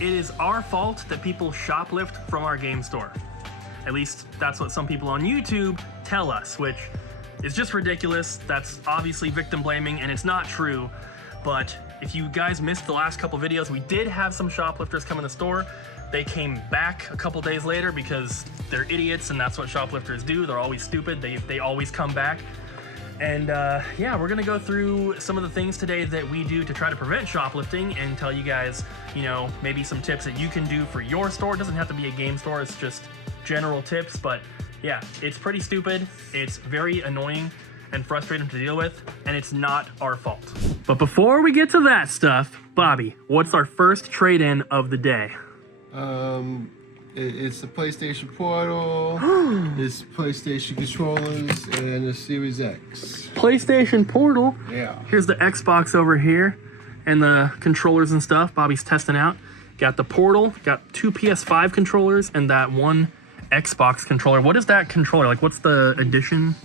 It is our fault that people shoplift from our game store. At least that's what some people on YouTube tell us, which is just ridiculous. That's obviously victim blaming and it's not true. But if you guys missed the last couple videos, we did have some shoplifters come in the store. They came back a couple days later because they're idiots and that's what shoplifters do. They're always stupid. They always come back. And yeah, we're gonna go through some of the things today that we do to try to prevent shoplifting and tell you guys, you know, maybe some tips that you can do for your store. It doesn't have to be a game store, it's just general tips, but yeah, it's pretty stupid. It's very annoying and frustrating to deal with, and it's not our fault. But before we get to that stuff, Bobby, what's our first trade-in of the day? It's the PlayStation Portal, it's PlayStation controllers, and the Series X. PlayStation Portal? Yeah. Here's the Xbox over here, and the controllers and stuff Bobby's testing out. Got the Portal, got 2 PS5 controllers, and that one Xbox controller. What is that controller? Like, what's the edition?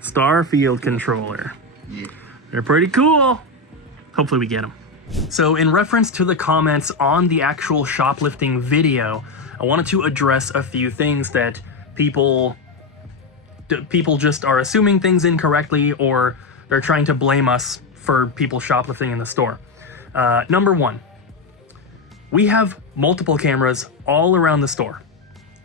Starfield controller. Yeah. They're pretty cool. Hopefully we get them. So in reference to the comments on the actual shoplifting video, I wanted to address a few things that people just are assuming things incorrectly, or they're trying to blame us for people shoplifting in the store. Number one, we have multiple cameras all around the store.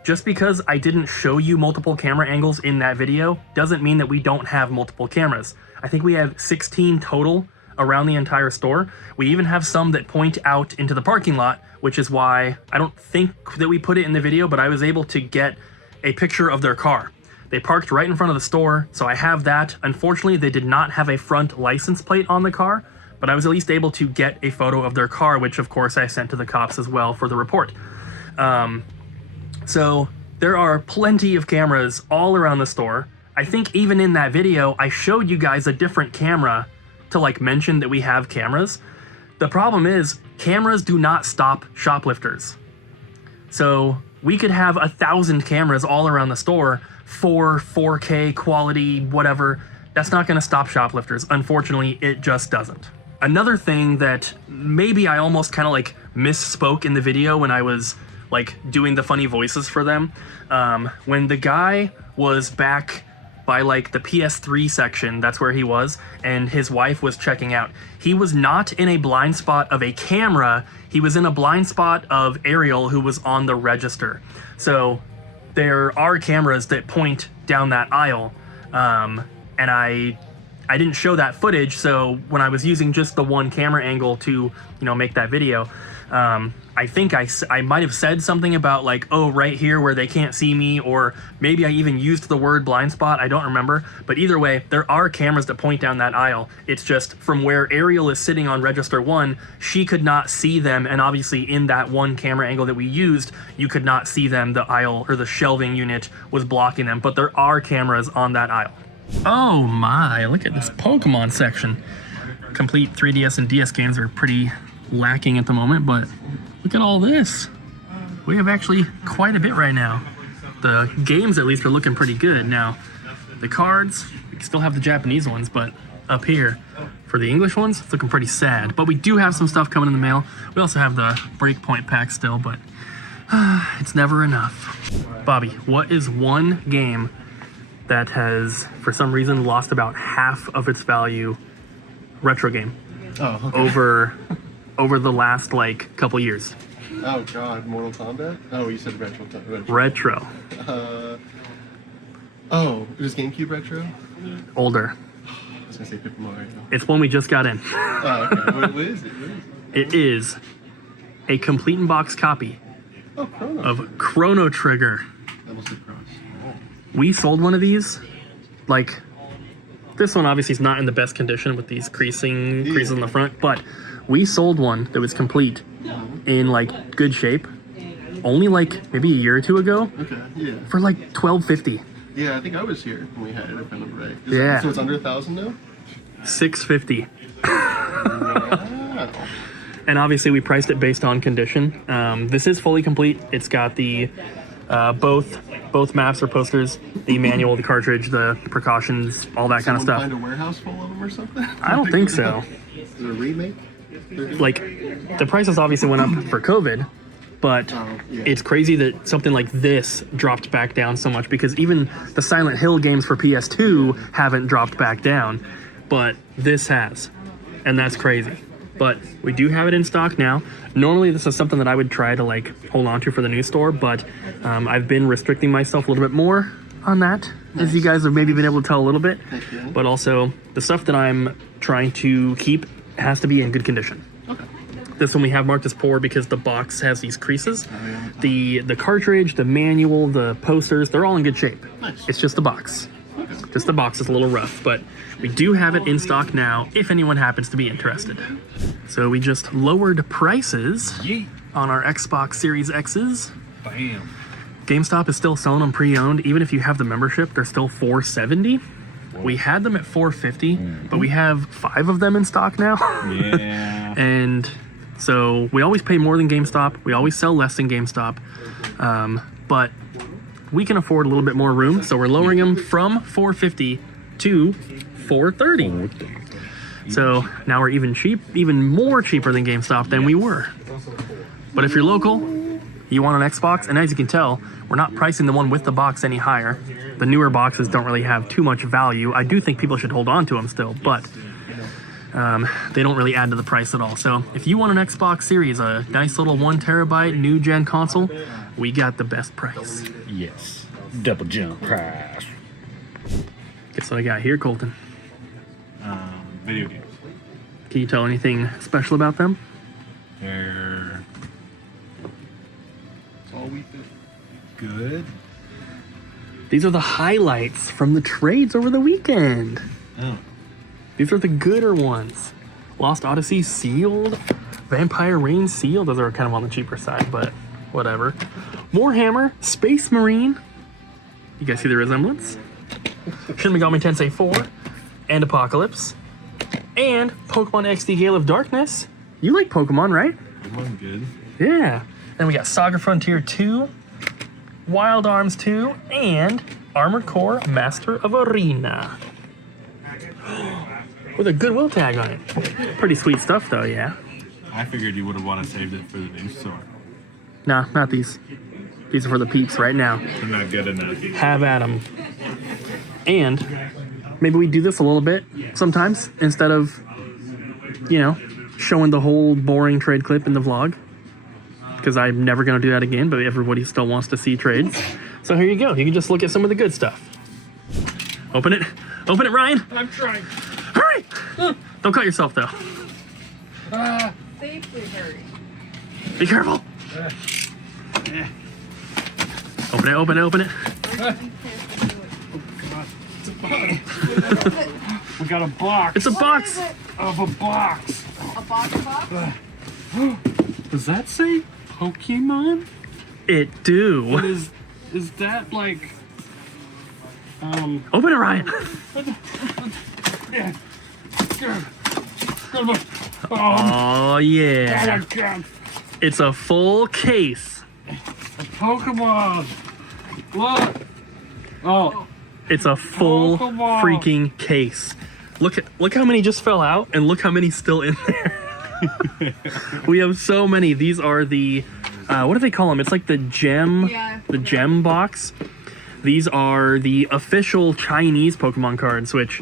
Just because I didn't show you multiple camera angles in that video doesn't mean that we don't have multiple cameras. I think we have 16 total around the entire store. We even have some that point out into the parking lot, which is why I don't think that we put it in the video, but I was able to get a picture of their car. They parked right in front of the store, so I have that. Unfortunately, they did not have a front license plate on the car, but I was at least able to get a photo of their car, which of course I sent to the cops as well for the report. So there are plenty of cameras all around the store. I think even in that video, I showed you guys a different camera to like mention that we have cameras. The problem is cameras do not stop shoplifters. So we could have 1,000 cameras all around the store for 4K quality, whatever. That's not gonna stop shoplifters. Unfortunately, it just doesn't. Another thing that maybe I almost kind of like misspoke in the video when I was like doing the funny voices for them. When the guy was back by like the PS3 section, that's where he was, and his wife was checking out. He was not in a blind spot of a camera, he was in a blind spot of Ariel, who was on the register. So there are cameras that point down that aisle, and I didn't show that footage, so when I was using just the one camera angle to, you know, make that video, I think I might have said something about like, oh, right here where they can't see me, or maybe I even used the word blind spot, I don't remember. But either way, there are cameras that point down that aisle. It's just from where Ariel is sitting on register 1, she could not see them, and obviously in that one camera angle that we used, you could not see them. The aisle or the shelving unit was blocking them, but there are cameras on that aisle. Oh my, look at this Pokémon section. Complete 3DS and DS games are pretty lacking at the moment, but look at all this. We have actually quite a bit right now. The games at least are looking pretty good. Now, the cards, we still have the Japanese ones, but up here, for the English ones, it's looking pretty sad. But we do have some stuff coming in the mail. We also have the Breakpoint pack still, but it's never enough. Bobby, what is one game that has, for some reason, lost about half of its value, retro game, over the last like couple years? Oh god, Mortal Kombat? Oh, you said retro. Retro. Oh, it was GameCube retro? Older. I was gonna say Paper Mario. It's one we just got in. Oh, okay. What is it? It is a complete in-box copy of Chrono Trigger. That must have crossed. We sold one of these, like, this one obviously is not in the best condition with these creases in the front, but we sold one that was complete in like good shape only like maybe a year or two ago. Okay, yeah. For like $12.50. Yeah, I think I was here when we had it, if I remember right. Yeah. So it's under 1,000 now? $650. Wow. And obviously we priced it based on condition. This is fully complete. It's got the both maps or posters, the manual, the cartridge, the precautions, all that kind of stuff. Find a warehouse full of them or something? I don't think so. Is it a remake? like, the prices obviously went up for COVID, but it's crazy that something like this dropped back down so much, because even the Silent Hill games for PS2 haven't dropped back down, but this has, and that's crazy. But we do have it in stock now. Normally this is something that I would try to like hold on to for the new store, but I've been restricting myself a little bit more on that, as you guys have maybe been able to tell a little bit. But also the stuff that I'm trying to keep has to be in good condition. This one we have marked as poor because the box has these creases. The cartridge, the manual, the posters, they're all in good shape. It's just the box. Just the box is a little rough, but we do have it in stock now if anyone happens to be interested. So we just lowered prices on our Xbox Series X's. Bam. GameStop is still selling them pre-owned. Even if you have the membership, they're still $470. We had them at $450, but we have 5 of them in stock now. Yeah. And so we always pay more than GameStop. We always sell less than GameStop. But we can afford a little bit more room, so we're lowering them from $450 to $430. So now we're even more cheaper than GameStop than we were. But if you're local, you want an Xbox, and as you can tell, we're not pricing the one with the box any higher. The newer boxes don't really have too much value. I do think people should hold on to them still, but they don't really add to the price at all. So if you want an Xbox Series, a nice little 1 terabyte new gen console, we got the best price. Yes. Double jump price. Guess what I got here, Colton? Video games. Can you tell anything special about them? They're good. These are the highlights from the trades over the weekend. Oh. These are the gooder ones. Lost Odyssey sealed. Vampire Reign sealed. Those are kind of on the cheaper side, but whatever. Warhammer, Space Marine. You guys see the resemblance? Shin Megami Tensei 4 and Apocalypse. And Pokemon XD Gale of Darkness. You like Pokemon, right? Pokemon's good. Yeah. Then we got Saga Frontier 2, Wild Arms 2, and Armored Core Master of Arena. With a Goodwill tag on it. Pretty sweet stuff though, yeah. I figured you would have wanted to save it for the new store. Nah, not these. These are for the peeps right now. They're not good enough. Have at them. And maybe we do this a little bit sometimes instead of, you know, showing the whole boring trade clip in the vlog. Because I'm never going to do that again, but everybody still wants to see trades. So here you go. You can just look at some of the good stuff. Open it. Open it, Ryan. I'm trying. Hurry! Don't cut yourself, though. Safely hurry. Be careful. Open it, open it, open it. We got a box. It's a box. Of a box. A box? Does that say Pokemon? It do. What is that like? Open it, Ryan. Oh, yeah. It's a full case. Pokemon. Look. Oh. It's a full Pokemon. freaking case. Look how many just fell out, and look how many's still in there. We have so many. These are the what do they call them? It's like the gem, the gem box. These are the official Chinese Pokemon cards, which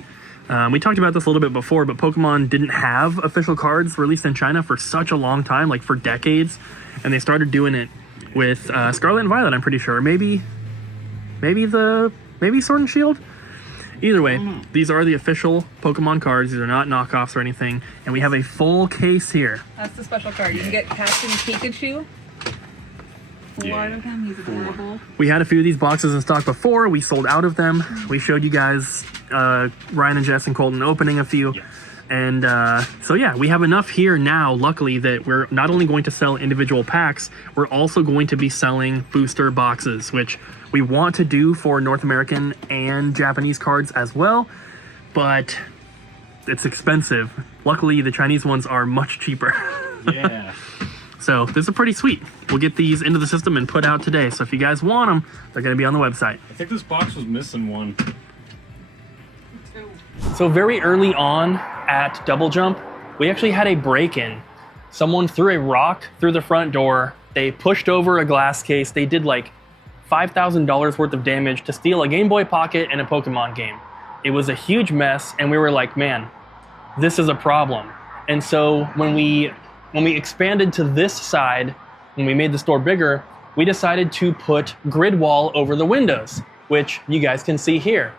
we talked about this a little bit before, but Pokemon didn't have official cards released in China for such a long time, like for decades, and they started doing it with Scarlet and Violet, I'm pretty sure. Maybe Sword and Shield? Either way, these are the official Pokemon cards. These are not knockoffs or anything. And we have a full case here. That's the special card. You can get Captain Pikachu. Four of them. He's adorable. We had a few of these boxes in stock before. We sold out of them. We showed you guys, Ryan and Jess and Colton opening a few. And so yeah, we have enough here now, luckily, that we're not only going to sell individual packs, we're also going to be selling booster boxes, which we want to do for North American and Japanese cards as well, but it's expensive. Luckily, the Chinese ones are much cheaper. Yeah. So this is pretty sweet. We'll get these into the system and put out today. So if you guys want them, they're going to be on the website. I think this box was missing one. So very early on at Double Jump, we actually had a break-in. Someone threw a rock through the front door. They pushed over a glass case. They did like $5,000 worth of damage to steal a Game Boy Pocket and a Pokemon game. It was a huge mess, and we were like, man, this is a problem. And so when we expanded to this side, when we made the store bigger, we decided to put grid wall over the windows, which you guys can see here.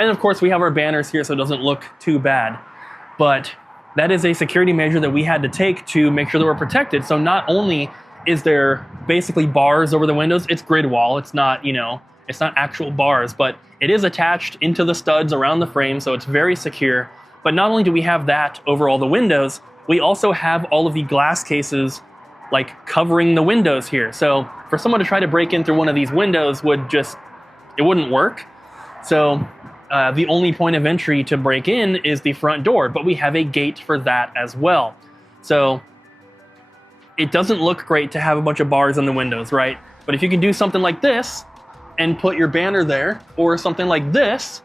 And of course we have our banners here so it doesn't look too bad. But that is a security measure that we had to take to make sure that we're protected. So not only is there basically bars over the windows, it's grid wall. It's not, you know, it's not actual bars, but it is attached into the studs around the frame, so it's very secure. But not only do we have that over all the windows, we also have all of the glass cases like covering the windows here. So for someone to try to break in through one of these windows it wouldn't work. So the only point of entry to break in is the front door, but we have a gate for that as well. So it doesn't look great to have a bunch of bars on the windows, right? But if you can do something like this and put your banner there, or something like this,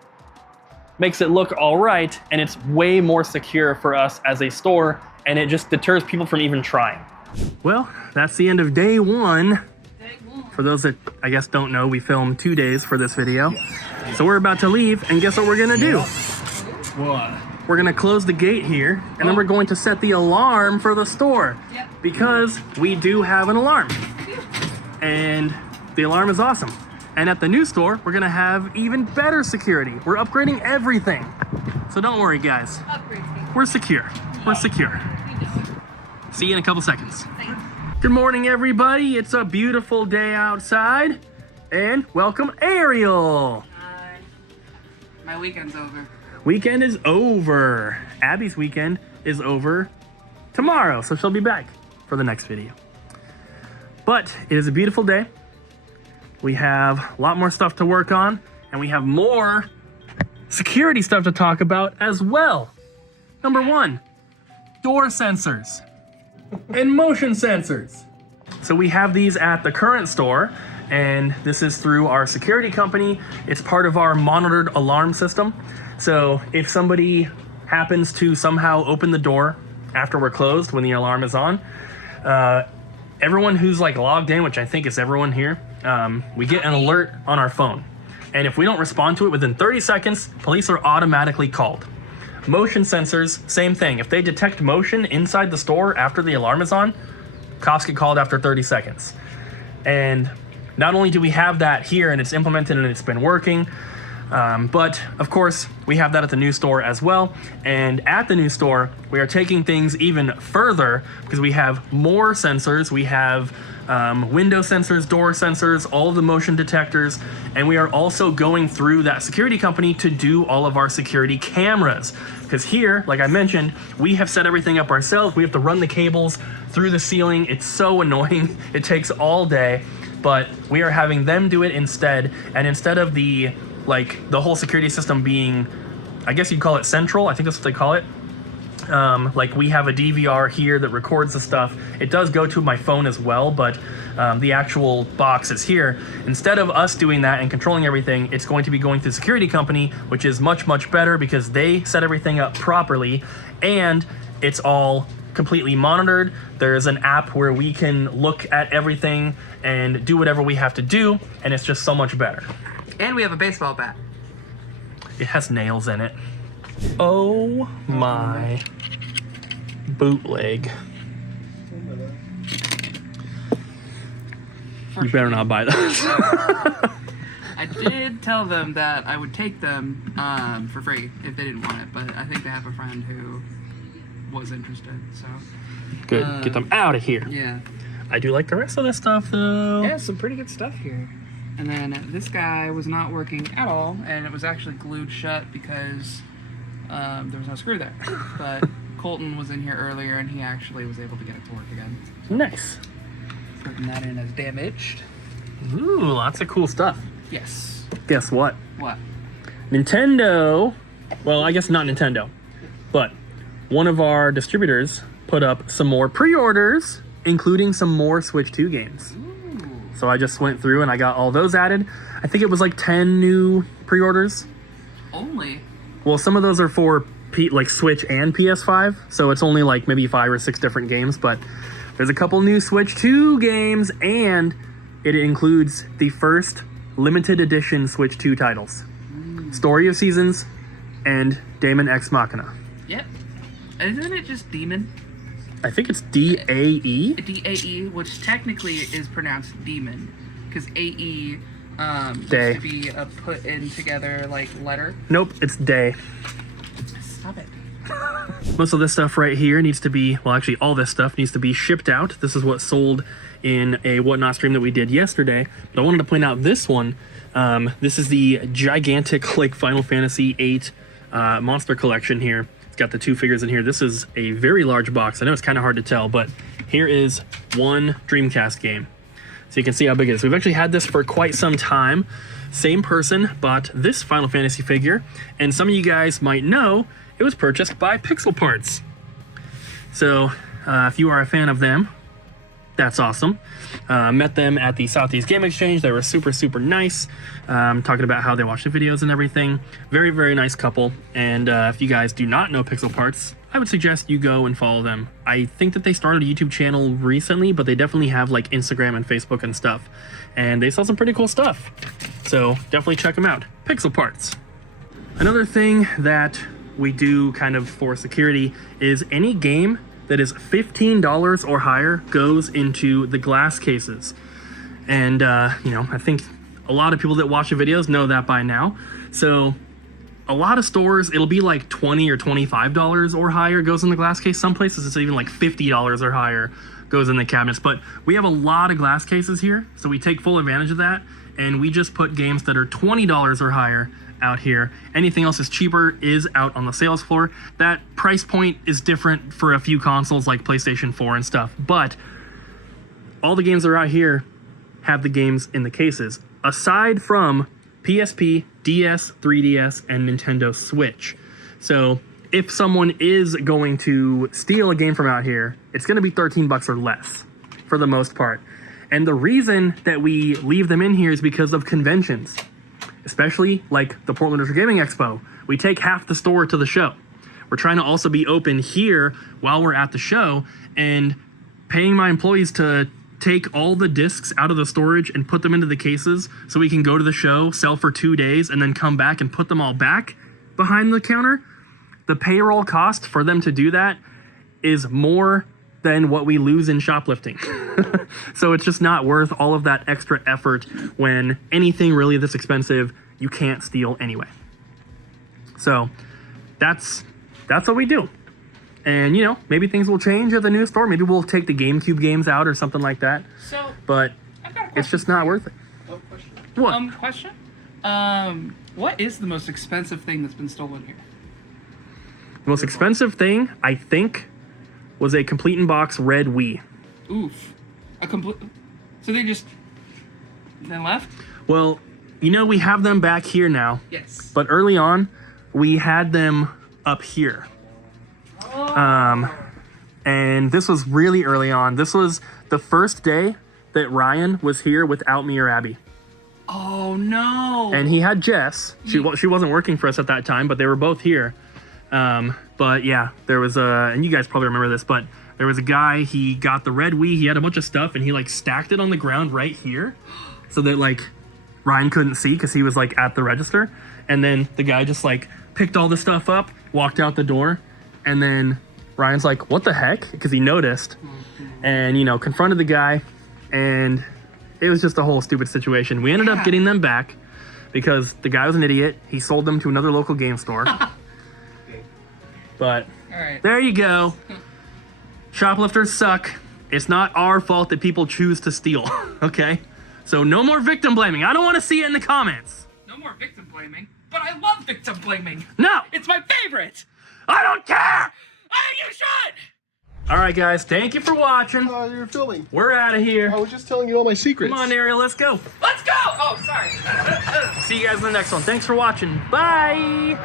makes it look all right, and it's way more secure for us as a store, and it just deters people from even trying. Well, that's the end of day one. For those that I guess don't know, we filmed 2 days for this video. So we're about to leave, and guess what we're gonna do? What? We're gonna close the gate here, and then we're going to set the alarm for the store. Yep. Because we do have an alarm. And the alarm is awesome. And at the new store, we're gonna have even better security. We're upgrading everything. So don't worry, guys. We're secure. We're secure. See you in a couple seconds. Good morning, everybody. It's a beautiful day outside. And welcome, Ariel. Hi. My weekend's over. Weekend is over. Abby's weekend is over tomorrow, so she'll be back for the next video. But it is a beautiful day. We have a lot more stuff to work on, and we have more security stuff to talk about as well. Number one, door sensors and motion sensors. So we have these at the current store, and this is through our security company. It's part of our monitored alarm system. So if somebody happens to somehow open the door after we're closed when the alarm is on, everyone who's like logged in, which I think is everyone here, we get an alert on our phone. And if we don't respond to it within 30 seconds, police are automatically called. Motion sensors, same thing. If they detect motion inside the store after the alarm is on, cops get called after 30 seconds. And not only do we have that here and it's implemented and it's been working, but of course we have that at the new store as well. And at the new store, we are taking things even further because we have more sensors. We have window sensors, door sensors, all of the motion detectors, and we are also going through that security company to do all of our security cameras. Because here, like I mentioned, we have set everything up ourselves. We have to run the cables through the ceiling. It's so annoying. It takes all day, but we are having them do it instead. And instead of the whole security system being, I guess you'd call it central, I think that's what they call it. Like we have a DVR here that records the stuff. It does go to my phone as well, but the actual box is here. Instead of us doing that and controlling everything, it's going to be going through the security company, which is much, much better because they set everything up properly and it's all completely monitored. There's an app where we can look at everything and do whatever we have to do, and it's just so much better. And we have a baseball bat. It has nails in it. Oh my bootleg. You better not buy those. I did tell them that I would take them for free if they didn't want it, but I think they have a friend who was interested, so. Good, get them out of here. Yeah. I do like the rest of this stuff though. Yeah, some pretty good stuff here. And then this guy was not working at all, and it was actually glued shut because there was no screw there. But Colton was in here earlier, and he actually was able to get it to work again. Nice. Putting that in as damaged. Ooh, lots of cool stuff. Yes. Guess what? What? Nintendo, well, I guess not Nintendo, but one of our distributors put up some more pre-orders, including some more Switch 2 games. So I just went through and I got all those added. I think it was like 10 new pre-orders. Only? Well, some of those are for like Switch and PS5, so it's only like maybe 5 or 6 different games, but there's a couple new Switch 2 games, and it includes the first limited edition Switch 2 titles. Story of Seasons and Daemon Ex Machina. Yep. Isn't it just Demon? I think it's D-A-E. D-A-E, which technically is pronounced Demon, because A-E Day. used to be a put in together like letter. Nope, it's Day. Stop it. Most of this stuff right here needs to be, well, actually all this stuff needs to be shipped out. This is what sold in a Whatnot stream that we did yesterday. But I wanted to point out this one. This is the gigantic like Final Fantasy VIII monster collection here. It's got the 2 figures in here. This is a very large box. I know it's kind of hard to tell, but here is one Dreamcast game. So you can see how big it is. We've actually had this for quite some time. Same person bought this Final Fantasy figure, and some of you guys might know it was purchased by Pixel Parts. So if you are a fan of them, that's awesome. Met them at the Southeast Game Exchange. They were super, super nice. Talking about how they watch the videos and everything. Very, very nice couple. And if you guys do not know Pixel Parts, I would suggest you go and follow them. I think that they started a YouTube channel recently, but they definitely have like Instagram and Facebook and stuff. And they sell some pretty cool stuff. So definitely check them out. Pixel Parts. Another thing that we do kind of for security is any game that is $15 or higher goes into the glass cases. And, you know, I think a lot of people that watch the videos know that by now. So a lot of stores, it'll be like $20 or $25 or higher goes in the glass case. Some places it's even like $50 or higher goes in the cabinets. But we have a lot of glass cases here, so we take full advantage of that. And we just put games that are $20 or higher out here. Anything else is cheaper is out on the sales floor. That price point is different for a few consoles like PlayStation 4 and stuff, but all the games that are out here have the games in the cases, aside from PSP, DS, 3DS, and Nintendo Switch. So if someone is going to steal a game from out here, it's going to be $13 or less for the most part. And the reason that we leave them in here is because of conventions. Especially like the Portland Retro Gaming Expo. We take half the store to the show. We're trying to also be open here while we're at the show, and paying my employees to take all the discs out of the storage and put them into the cases so we can go to the show, sell for 2 days, and then come back and put them all back behind the counter. The payroll cost for them to do that is more than what we lose in shoplifting. So it's just not worth all of that extra effort when anything really this expensive you can't steal anyway. So that's what we do. And you know, maybe things will change at the new store. Maybe we'll take the GameCube games out or something like that. So, but I've got a question. it's just not worth it. Oh, question. What? Question? What is the most expensive thing that's been stolen here? The most expensive thing, I think, was a complete in box red Wii. Oof. A complete. So they just then left? Well, you know, we have them back here now. Yes. But early on, we had them up here. And this was really early on. This was the first day that Ryan was here without me or Abby. Oh no. And he had Jess. She wasn't working for us at that time, but they were both here. But yeah, there was and you guys probably remember this, but there was a guy, he got the red Wii, he had a bunch of stuff, and he like stacked it on the ground right here so that like Ryan couldn't see because he was like at the register. And then the guy just like picked all the stuff up, walked out the door, and then Ryan's like, what the heck? Because he noticed and, you know, confronted the guy, and it was just a whole stupid situation. We ended up getting them back because the guy was an idiot. He sold them to another local game store. But All right. there you go. Shoplifters suck. It's not our fault that people choose to steal, okay? So no more victim blaming. I don't want to see it in the comments. No more victim blaming. But I love victim blaming. No! It's my favorite. I don't care! Oh, you should! All right, guys. Thank you for watching. You're filming. We're out of here. I was just telling you all my secrets. Come on, Ariel. Let's go. Let's go! Oh, sorry. See you guys in the next one. Thanks for watching. Bye!